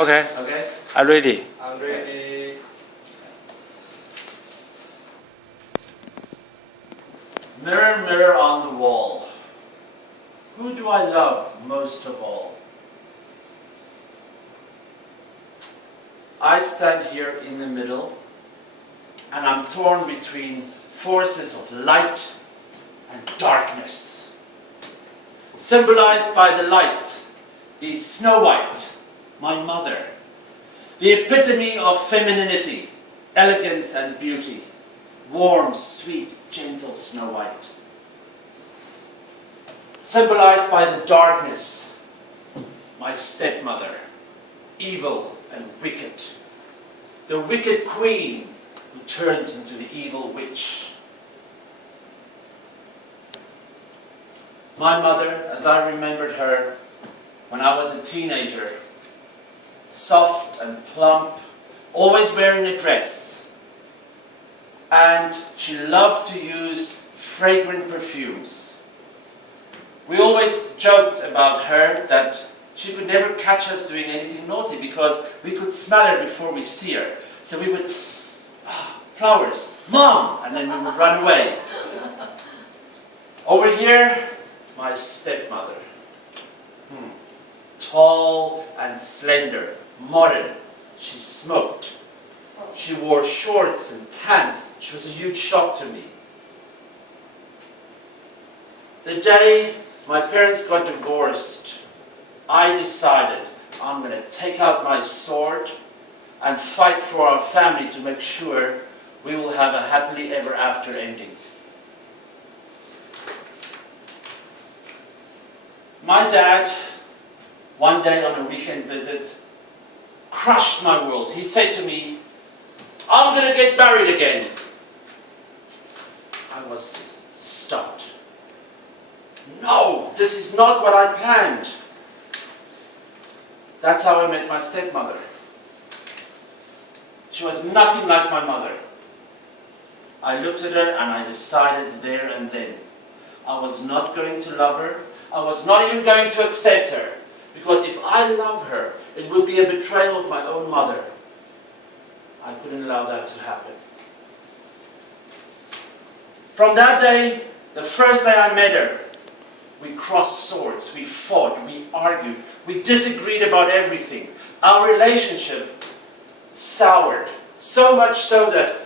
Okay. Okay? I'm ready. I'm ready. Mirror, mirror on the wall, who do I love most of all? I stand here in the middle, and I'm torn between forces of light and darkness. Symbolized by the light is Snow White, my mother, the epitome of femininity, elegance and beauty. Warm, sweet, gentle Snow White. Symbolized by the darkness, my stepmother, evil and wicked. The wicked queen who turns into the evil witch. My mother, as I remembered her when I was a teenager, soft and plump, always wearing a dress. And she loved to use fragrant perfumes. We always joked about her that she could never catch us doing anything naughty because we could smell her before we see her. So we would, flowers, Mom! And then we would run away. Over here, my stepmother. Tall and slender, modern. She smoked. She wore shorts and pants. She was a huge shock to me. The day my parents got divorced, I decided I'm going to take out my sword and fight for our family to make sure we will have a happily ever after ending. My dad, one day on a weekend visit, crushed my world. He said to me, I'm going to get married again. I was stunned. No, this is not what I planned. That's how I met my stepmother. She was nothing like my mother. I looked at her and I decided there and then I was not going to love her. I was not even going to accept her. Because if I love her, it would be a betrayal of my own mother. I couldn't allow that to happen. From that day, the first day I met her, we crossed swords, we fought, we argued, we disagreed about everything. Our relationship soured, so much so that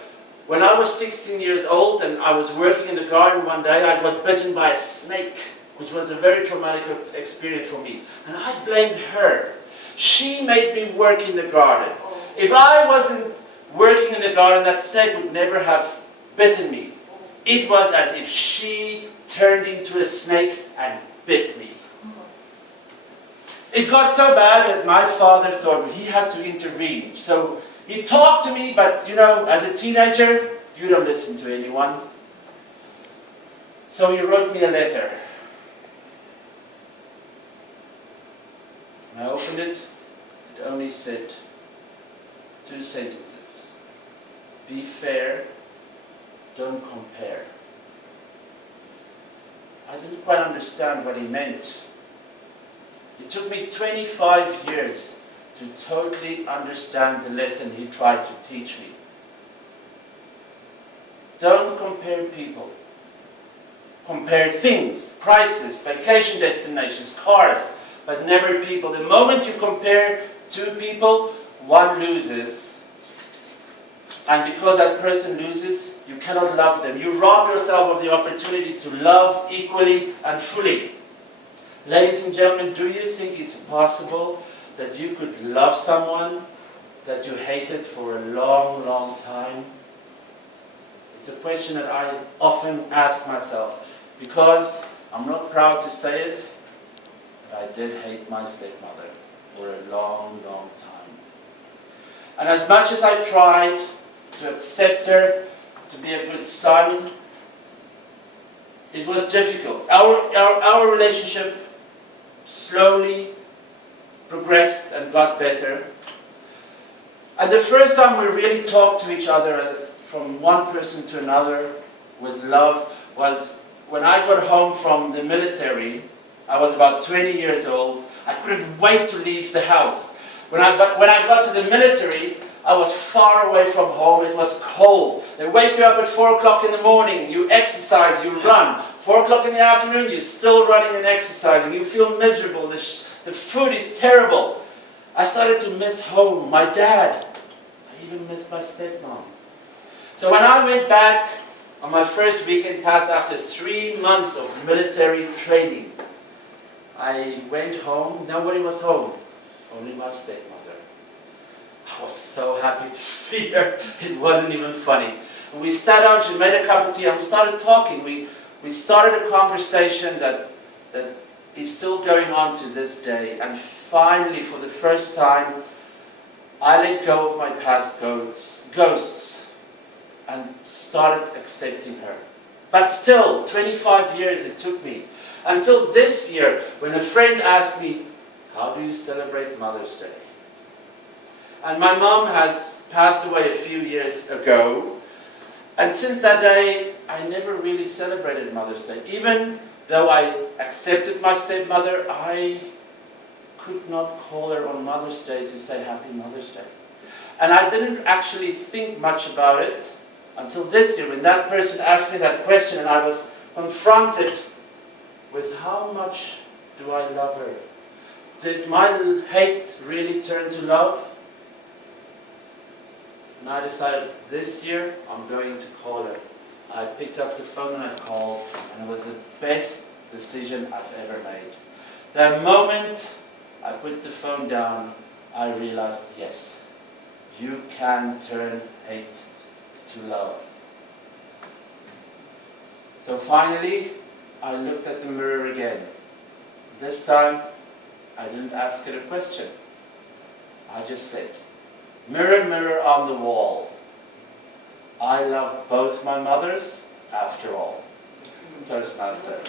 when I was 16 years old and I was working in the garden one day, I got bitten by a snake, which was a very traumatic experience for me. And I blamed her. She made me work in the garden. If I wasn't working in the garden, that snake would never have bitten me. It was as if she turned into a snake and bit me. It got so bad that my father thought he had to intervene. So he talked to me, but you know, as a teenager, you don't listen to anyone. So he wrote me a letter. When I opened it, it only said 2 sentences. Be fair, don't compare. I didn't quite understand what he meant. It took me 25 years to totally understand the lesson he tried to teach me. Don't compare people. Compare things, prices, vacation destinations, cars, but never people. The moment you compare 2 people, one loses. And because that person loses, you cannot love them. You rob yourself of the opportunity to love equally and fully. Ladies and gentlemen, do you think it's possible that you could love someone that you hated for a long, long time? It's a question that I often ask myself, because I'm not proud to say it, but I did hate my stepmother for a long, long time. And as much as I tried to accept her, to be a good son, it was difficult. Our relationship slowly progressed and got better. And the first time we really talked to each other from one person to another with love was when I got home from the military. I was about 20 years old. I couldn't wait to leave the house. But when I got to the military, I was far away from home. It was cold. They wake you up at 4 o'clock in the morning. You exercise, you run. 4 o'clock in the afternoon, you're still running and exercising. You feel miserable. The food is terrible. I started to miss home, my dad. I even missed my stepmom. So when I went back on my first weekend pass after 3 months of military training, I went home. Nobody was home. Only my stepmother. I was so happy to see her. It wasn't even funny. And we sat down, she made a cup of tea, and we started talking. We started a conversation that is still going on to this day. And finally, for the first time, I let go of my past ghosts and started accepting her. But still, 25 years it took me. Until this year, when a friend asked me, how do you celebrate Mother's Day? And my mom has passed away a few years ago. And since that day, I never really celebrated Mother's Day. Even though I accepted my stepmother, I could not call her on Mother's Day to say Happy Mother's Day. And I didn't actually think much about it until this year, when that person asked me that question and I was confronted with how much do I love her? Did my hate really turn to love? And I decided this year I'm going to call her. I picked up the phone and I called, and it was the best decision I've ever made. The moment I put the phone down, I realized, yes, you can turn hate to love. So finally, I looked at the mirror again. This time, I didn't ask her a question. I just said, mirror, mirror on the wall, I love both my mothers after all. Toastmaster.